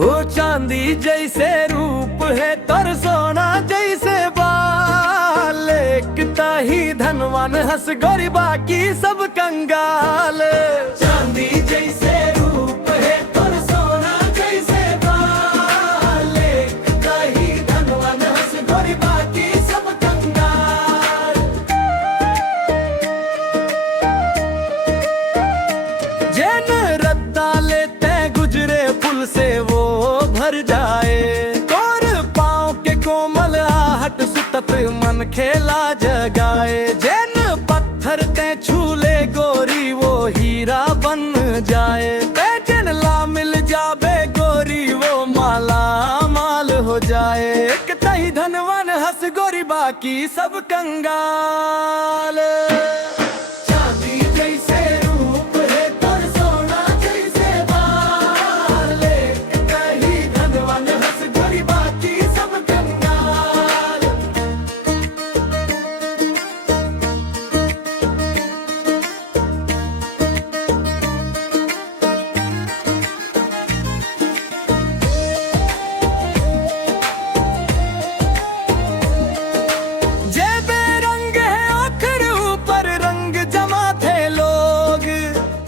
वो चांदी जैसे रूप है तोर सोना जैसे बाल। एकता ही धनवान हंस गोरी बाकी सब कंगाल। चांदी जैसे रूप है तोर सोना जैसे बाल। एकता ही धनवान हंस गोरी बाकी सब कंगाल। जैन रद्दा लेते गुजरे पुल से वो भर जाए। तोर पाँव के कोमल आहट सुतत मन खेला जगाए। जैन पत्थर ते छूले गोरी वो हीरा बन जाए। जैन ला मिल जाबे गोरी वो माला माल हो जाए। एक तही धनवान हंस गोरी बाकी सब कंगाल। चांदी जैसे रूप है तोर सोना जैसे बाल। एकता ही धनवान हंस गोरी बाकी सब कंगाल। जे बेरंग है आखिर ऊपर रंग जमा थे लोग।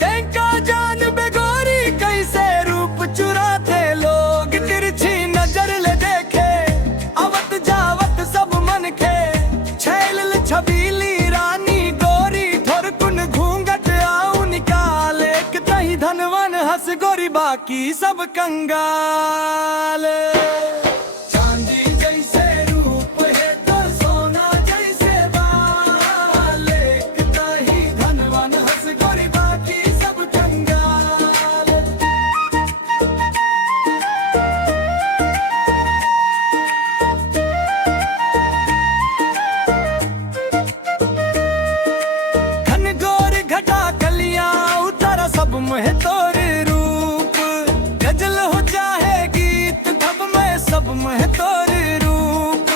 तेंका जान बेगोरी कैसे रूप चुरा थे लोग। तिरछी नजर ले देखे आवत जावत सब मन के। छैल छबीली रानी गोरी थोर कुन घूंघट आऊ निकाल। एक तही धनवान हंस गोरी बाकी सब कंगाल। चांदी जैसे रूप है तोर सोना जैसे बाल। एकता ही धनवान हंस गोरी बाकी सब कंगाल। घनघोर घटा कलियां उतारा सब में तोर रूप। गजल हो चाहे गीत तब में सब में तोर रूप।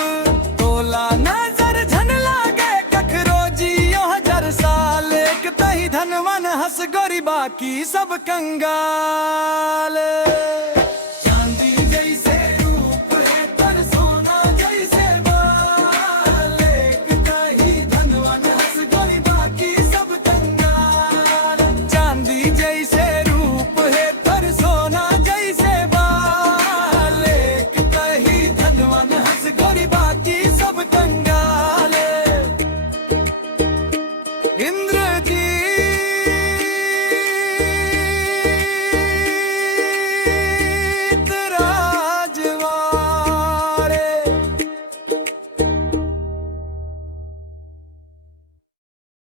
तोला नजर झन लागे कखरो जियो 1000 साल। एक तही धनवान हंस गोरी बाकी सब कंगाल।